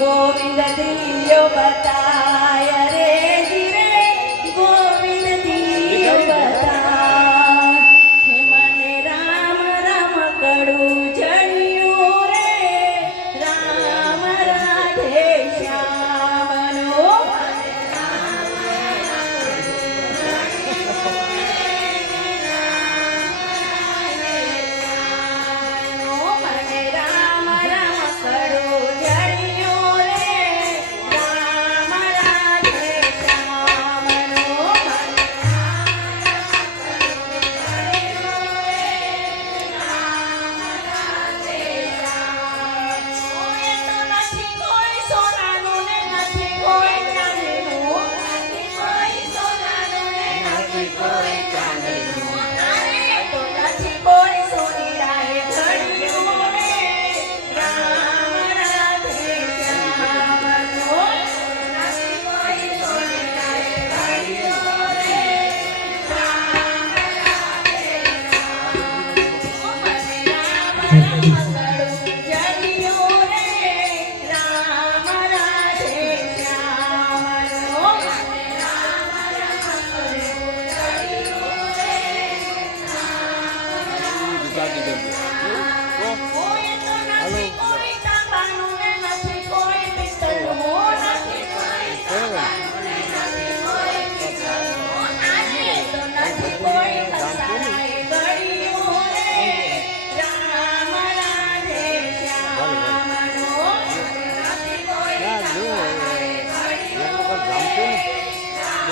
ഗോവിന്ദ ദില്യോപതാ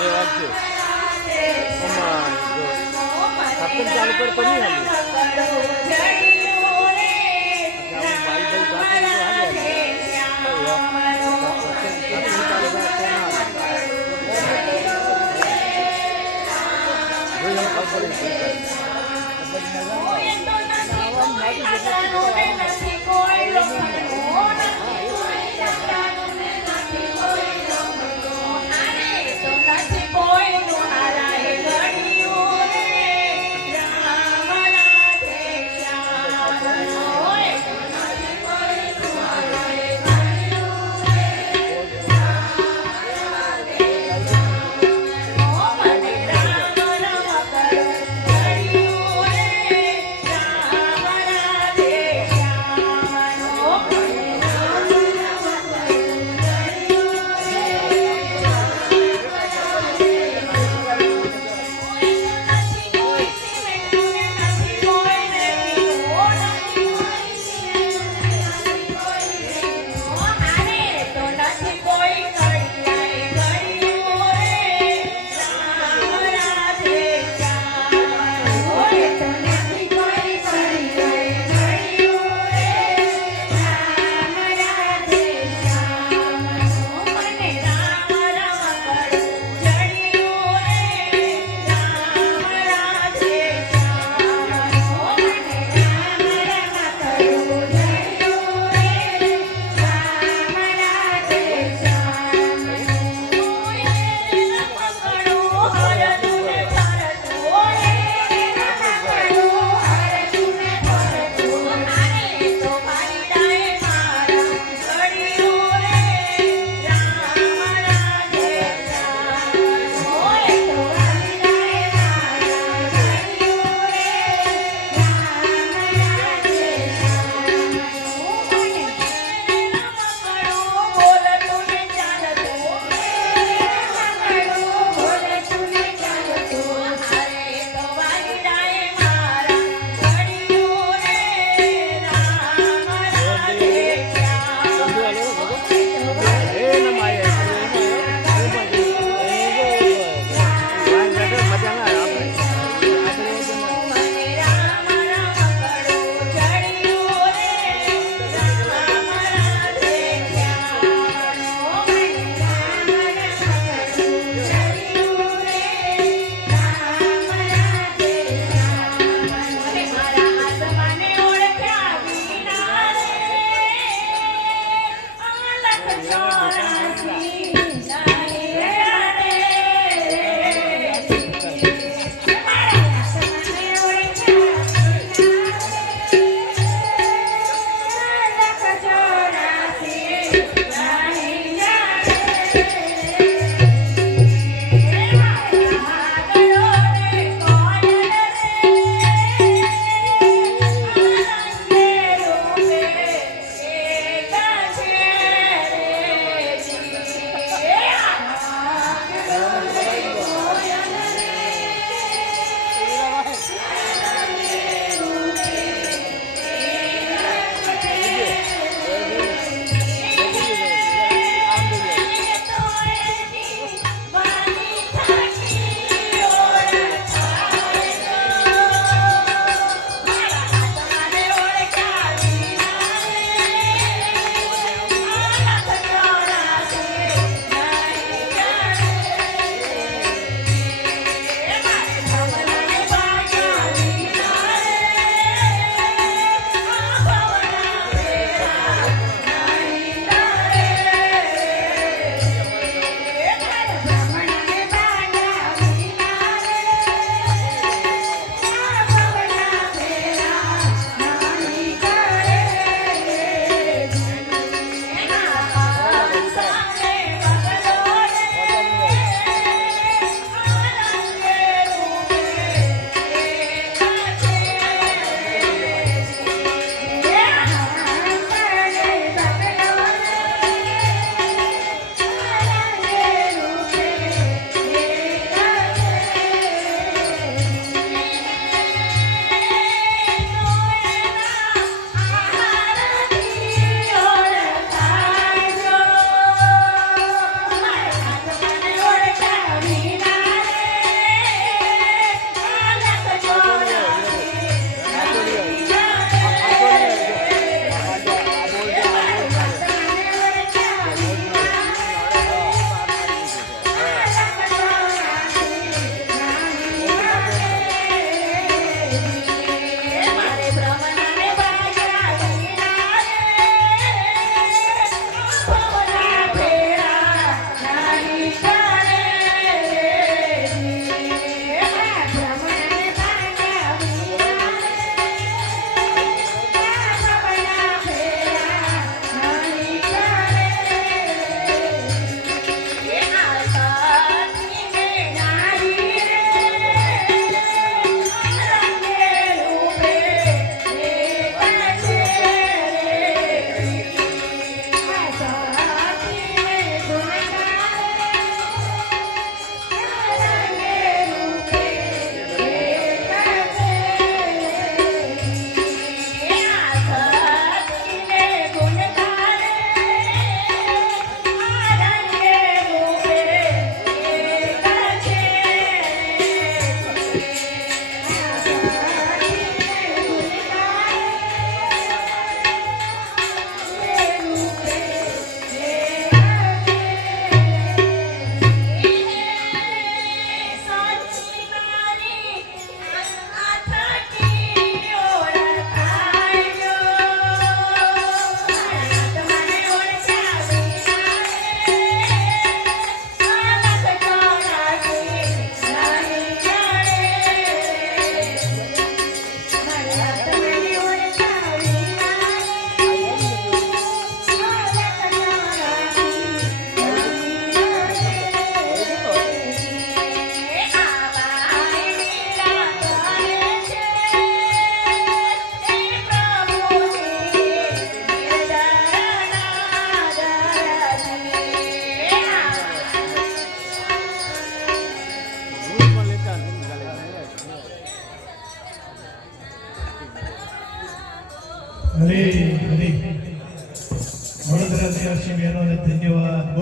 ને બે વાગશે આમાં જો સત્સંગ ચાલુ કર હવે ખબર પડી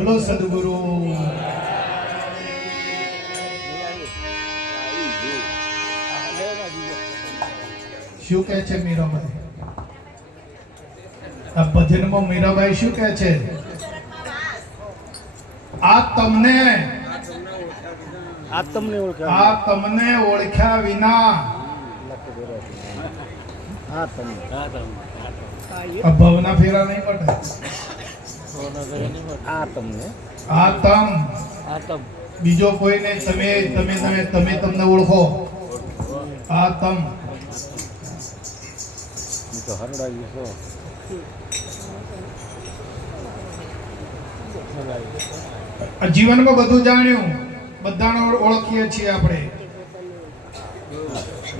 બોલો સદગુરુ શું કહે છે મીરાબાઈ? આ ભજનમાં મીરાબાઈ શું કહે છે? આ તમને આ તમને ઓળખ્યા આ તમને ઓળખ્યા વિના આ તમને. હા આ ભવના ફેરા નહીં પટે આ આતમ આ તમ આ તમ બીજો કોઈને તમે તમે તમે તમે તમને ઓળખો. આ તો હરડાઈ છો. જીવનમાં બધું જાણ્યું. બધાને ઓળખીએ છીએ આપણે.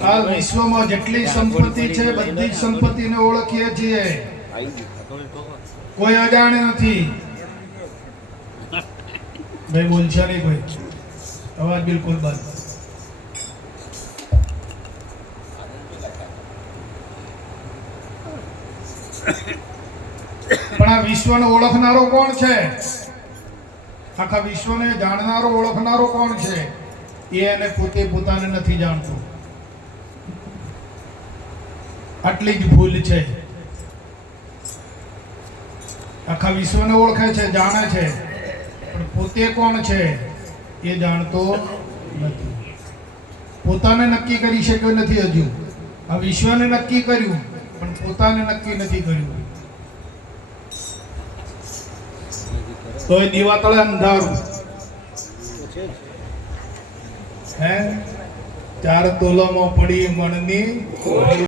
આ વિશ્વમાં જેટલી સંપત્તિ છે બધી સંપત્તિને ઓળખીએ છીએ. કોઈ અજાણે નથી. ભાઈ, બોલશે નહીં ભાઈ અવાજ બિલકુલ બંધ. પણ આ વિશ્વને ઓળખનારો કોણ છે? આખા વિશ્વને જાણનારો, ઓળખનારો કોણ છે? એ એને પોતે પોતાને નથી જાણતો. આટલી જ ભૂલ છે. આખા વિશ્વને ઓળખે છે, જાણે છે. પણ પોતે કોણ છે એ જાણતો નથી. પોતાને નક્કી કરી શક્યો નથી હજુ. આ વિશ્વને નક્કી કર્યું, પણ પોતાને નક્કી નથી કર્યું. તો એ દીવા તળે અંધારું. હે? ચાર તોલામાં પડી મણની